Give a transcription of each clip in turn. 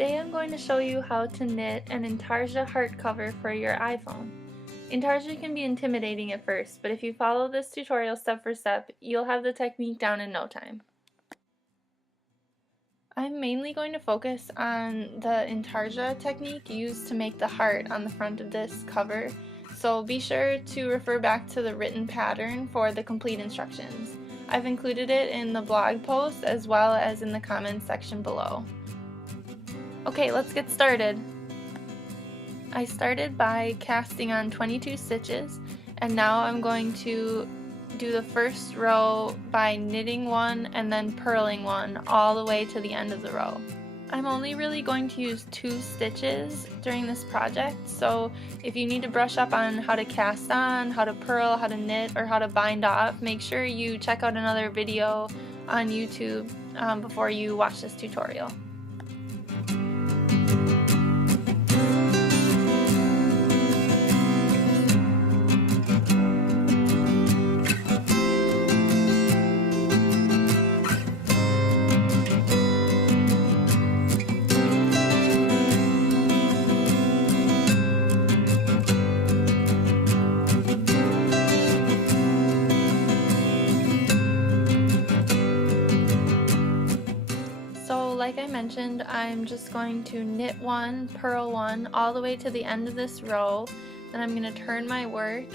Today I'm going to show you how to knit an Intarsia heart cover for your iPhone. Intarsia can be intimidating at first, but if you follow this tutorial step for step, you'll have the technique down in no time. I'm mainly going to focus on the Intarsia technique used to make the heart on the front of this cover, so be sure to refer back to the written pattern for the complete instructions. I've included it in the blog post as well as in the comments section below. Okay, let's get started. I started by casting on 22 stitches, and now I'm going to do the first row by knitting one and then purling one all the way to the end of the row. I'm only really going to use 2 stitches during this project, so if you need to brush up on how to cast on, how to purl, how to knit, or how to bind off, make sure you check out another video on YouTube before you watch this tutorial. Like I mentioned, I'm just going to knit one, purl one, all the way to the end of this row. Then I'm going to turn my work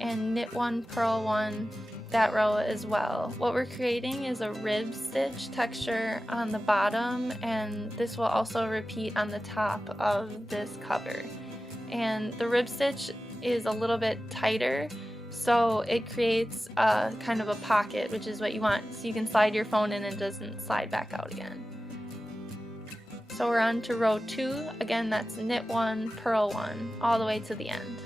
and knit one, purl one, that row as well. What we're creating is a rib stitch texture on the bottom, and this will also repeat on the top of this cover. And the rib stitch is a little bit tighter, so it creates a kind of a pocket, which is what you want, so you can slide your phone in and it doesn't slide back out again. So we're on to row 2, again that's knit 1, purl 1, all the way to the end.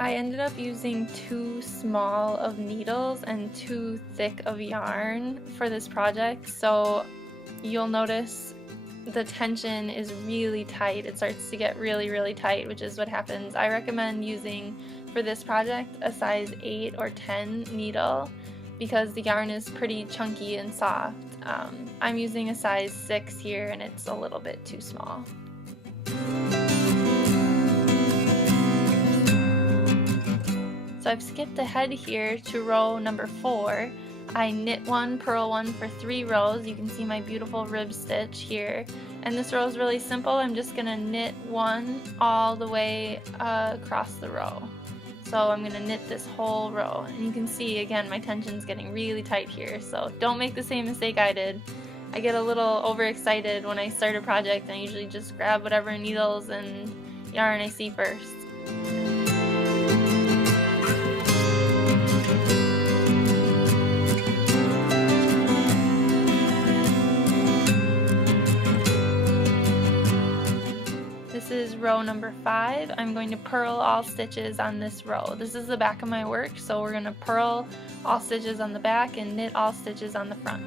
I ended up using too small of needles and too thick of yarn for this project, so you'll notice the tension is really tight. It starts to get really tight, which is what happens. I recommend using for this project a size 8 or 10 needle because the yarn is pretty chunky and soft. I'm using a size 6 here and it's a little bit too small. So I've skipped ahead here to row number 4. I knit 1, purl 1 for 3 rows. You can see my beautiful rib stitch here. And this row is really simple. I'm just going to knit 1 all the way across the row. So I'm going to knit this whole row. And you can see, again, my tension's getting really tight here. So don't make the same mistake I did. I get a little overexcited when I start a project, and I usually just grab whatever needles and yarn I see first. This is row number 5. I'm going to purl all stitches on this row. This is the back of my work, so we're going to purl all stitches on the back and knit all stitches on the front.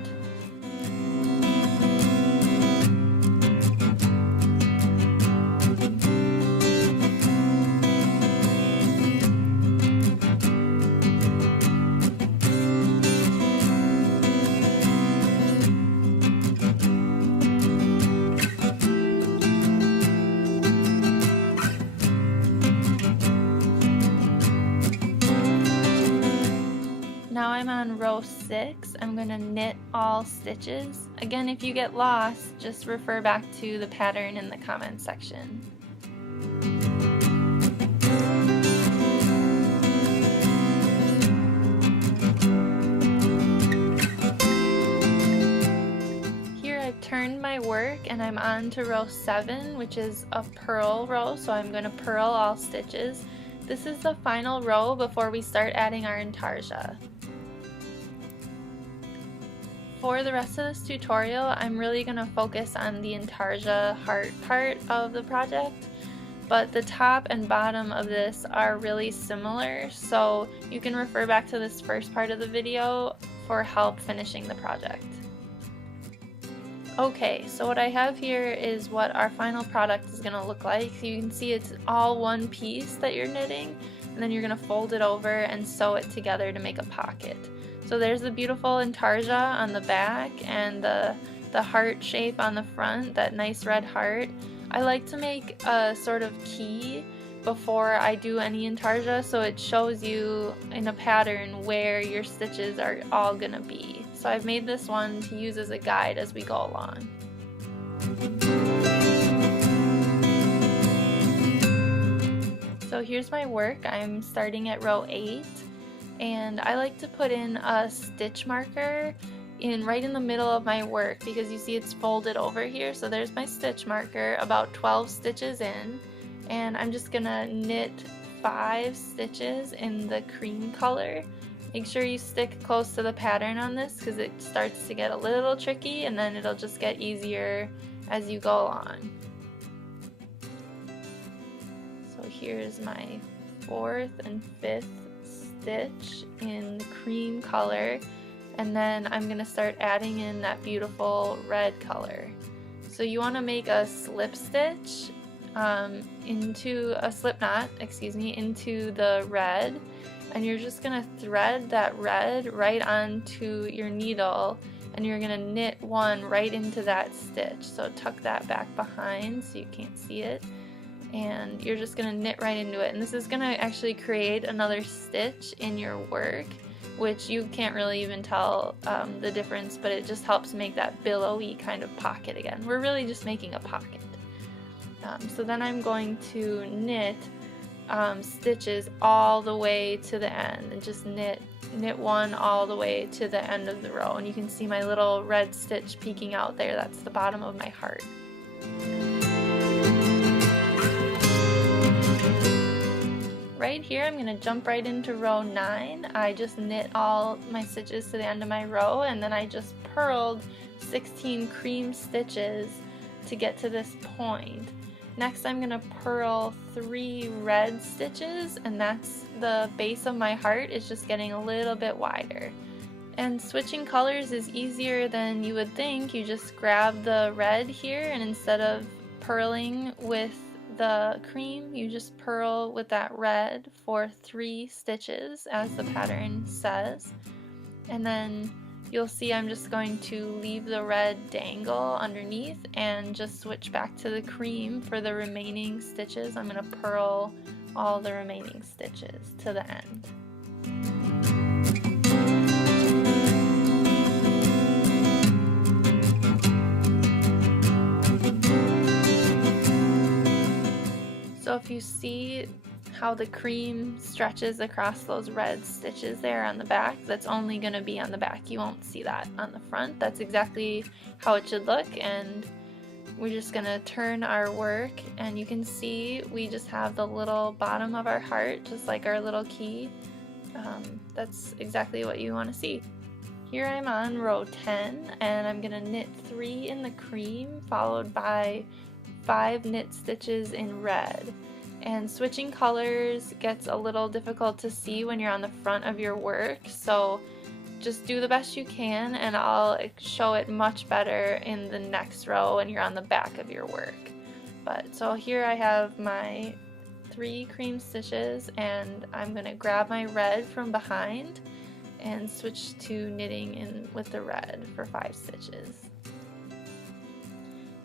Now I'm on row 6. I'm going to knit all stitches. Again, if you get lost, just refer back to the pattern in the comments section. Here I've turned my work and I'm on to row 7, which is a purl row, so I'm going to purl all stitches. This is the final row before we start adding our Intarsia. For the rest of this tutorial, I'm really going to focus on the Intarsia heart part of the project, but the top and bottom of this are really similar, so you can refer back to this first part of the video for help finishing the project. Okay, so what I have here is what our final product is going to look like. So you can see it's all one piece that you're knitting, and then you're going to fold it over and sew it together to make a pocket. So there's the beautiful Intarsia on the back and the heart shape on the front, that nice red heart. I like to make a sort of key before I do any Intarsia, so it shows you in a pattern where your stitches are all gonna be. So I've made this one to use as a guide as we go along. So here's my work. I'm starting at row 8, and I like to put in a stitch marker right in the middle of my work, because you see it's folded over here. So there's my stitch marker about 12 stitches in, and I'm just gonna knit 5 stitches in the cream color. Make sure you stick close to the pattern on this because it starts to get a little tricky, and then it'll just get easier as you go along. So here's my 4th and 5th stitch in the cream color, and then I'm gonna start adding in that beautiful red color. So you want to make a slip stitch into a slip knot, into the red, and you're just gonna thread that red right onto your needle, and you're gonna knit one right into that stitch. So tuck that back behind so you can't see it, and you're just gonna knit right into it. And this is gonna actually create another stitch in your work, which you can't really even tell the difference, but it just helps make that billowy kind of pocket again. We're really just making a pocket. So then I'm going to knit stitches all the way to the end, and just knit one all the way to the end of the row. And you can see my little red stitch peeking out there. That's the bottom of my heart. Right here I'm going to jump right into row 9. I just knit all my stitches to the end of my row, and then I just purled 16 cream stitches to get to this point. Next I'm going to purl 3 red stitches, and that's the base of my heart is just getting a little bit wider. And switching colors is easier than you would think. You just grab the red here, and instead of purling with the cream, you just purl with that red for 3 stitches as the pattern says. And then you'll see I'm just going to leave the red dangle underneath and just switch back to the cream for the remaining stitches. I'm going to purl all the remaining stitches to the end. So if you see how the cream stretches across those red stitches there on the back, that's only going to be on the back. You won't see that on the front. That's exactly how it should look, and we're just going to turn our work, and you can see we just have the little bottom of our heart, just like our little key. That's exactly what you want to see. Here I'm on row 10, and I'm going to knit 3 in the cream, followed by 5 knit stitches in red. And switching colors gets a little difficult to see when you're on the front of your work, so just do the best you can, and I'll show it much better in the next row when you're on the back of your work. But so here I have my 3 cream stitches, and I'm going to grab my red from behind and switch to knitting in with the red for 5 stitches.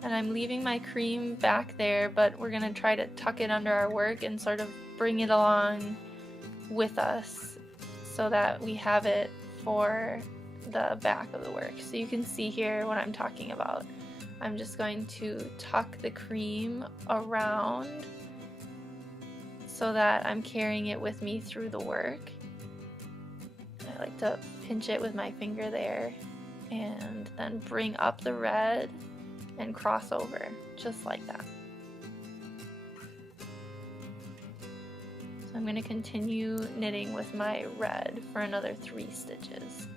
And I'm leaving my cream back there, but we're going to try to tuck it under our work and sort of bring it along with us so that we have it for the back of the work. So you can see here what I'm talking about. I'm just going to tuck the cream around so that I'm carrying it with me through the work. I like to pinch it with my finger there, and then bring up the red and cross over, just like that. So I'm going to continue knitting with my red for another 3 stitches.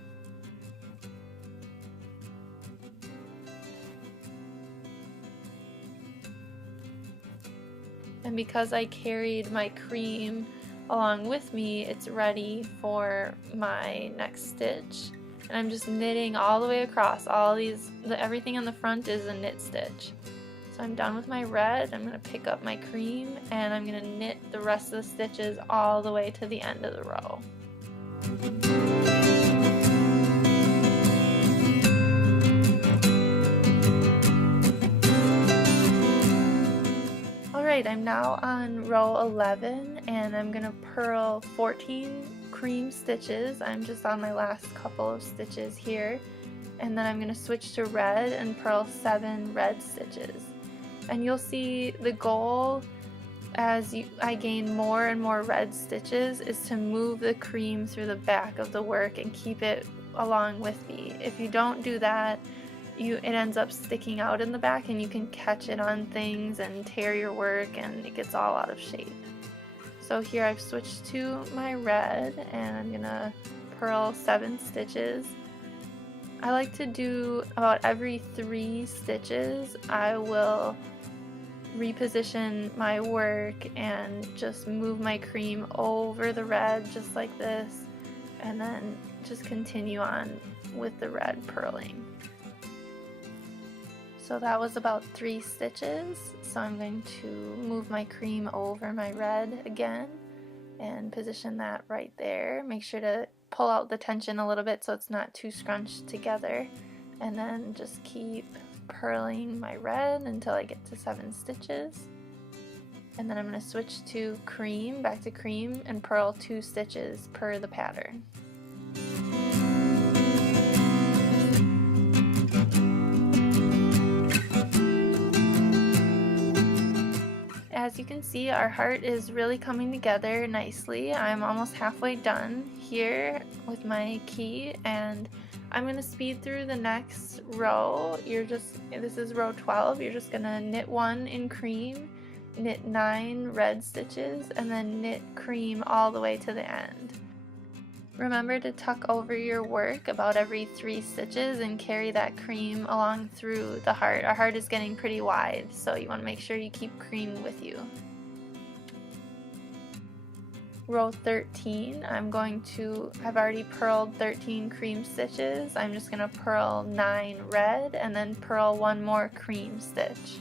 And because I carried my cream along with me, it's ready for my next stitch. and I'm just knitting all the way across. Everything on the front is a knit stitch. So I'm done with my red. I'm going to pick up my cream and I'm going to knit the rest of the stitches all the way to the end of the row. Alright, I'm now on row 11 and I'm going to purl 14 cream stitches. I'm just on my last couple of stitches here, and then I'm going to switch to red and purl 7 red stitches. And you'll see the goal as I gain more and more red stitches is to move the cream through the back of the work and keep it along with me. If you don't do that, it ends up sticking out in the back and you can catch it on things and tear your work and it gets all out of shape. So here I've switched to my red and I'm gonna purl 7 stitches. I like to do about every 3 stitches I will reposition my work and just move my cream over the red just like this, and then just continue on with the red purling. So that was about 3 stitches, so I'm going to move my cream over my red again and position that right there. Make sure to pull out the tension a little bit so it's not too scrunched together, and then just keep purling my red until I get to 7 stitches. And then I'm going to switch to cream, back to cream, and purl 2 stitches per the pattern. As you can see, our heart is really coming together nicely. I'm almost halfway done here with my key, and I'm going to speed through the next row. This is row 12. You're just going to knit 1 in cream, knit 9 red stitches, and then knit cream all the way to the end. Remember to tuck over your work about every 3 stitches and carry that cream along through the heart. Our heart is getting pretty wide, so you want to make sure you keep cream with you. Row 13, I've already purled 13 cream stitches. I'm just going to purl 9 red and then purl 1 more cream stitch.